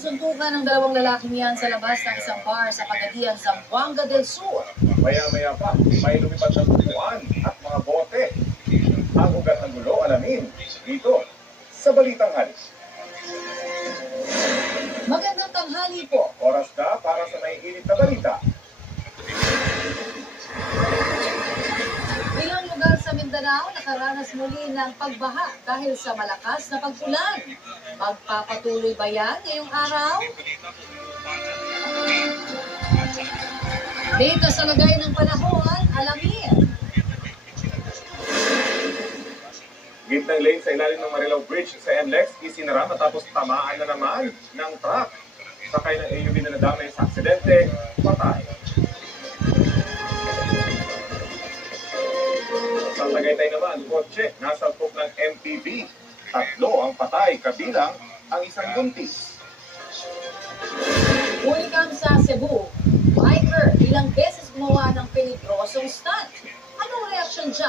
Nagsuntukan ng dalawang lalaking yan sa labas ng isang bar sa Pagadian, Zamboanga del Sur. Maya-maya pa, may lumipad na tutuan at mga bote. Ang ugat ng gulo, alamin dito sa Balitang Halis. Magandang tanghali po. Oras ka para sa naiinit na balita. Ilang lugar sa Mindanao nakaranas muli ng pagbaha dahil sa malakas na pag-ulan. Magpapatuloy ba yan ngayong araw? Dito sa lagay ng panahon, alamin. Gitnang lane sa ilalim ng Marilao Bridge sa NLEX, isinara matapos tamaan na naman ng truck. Sakay ng AUV na nadamay sa aksidente, patay. Sa Tagaytay naman, kotse, nasalpok ng MPV. 3 ang patay, kabilang ang isang buntis. Ulikam sa Cebu, biker ilang beses gumawa ng peligrosong stunt. Anong reaksyon dyan?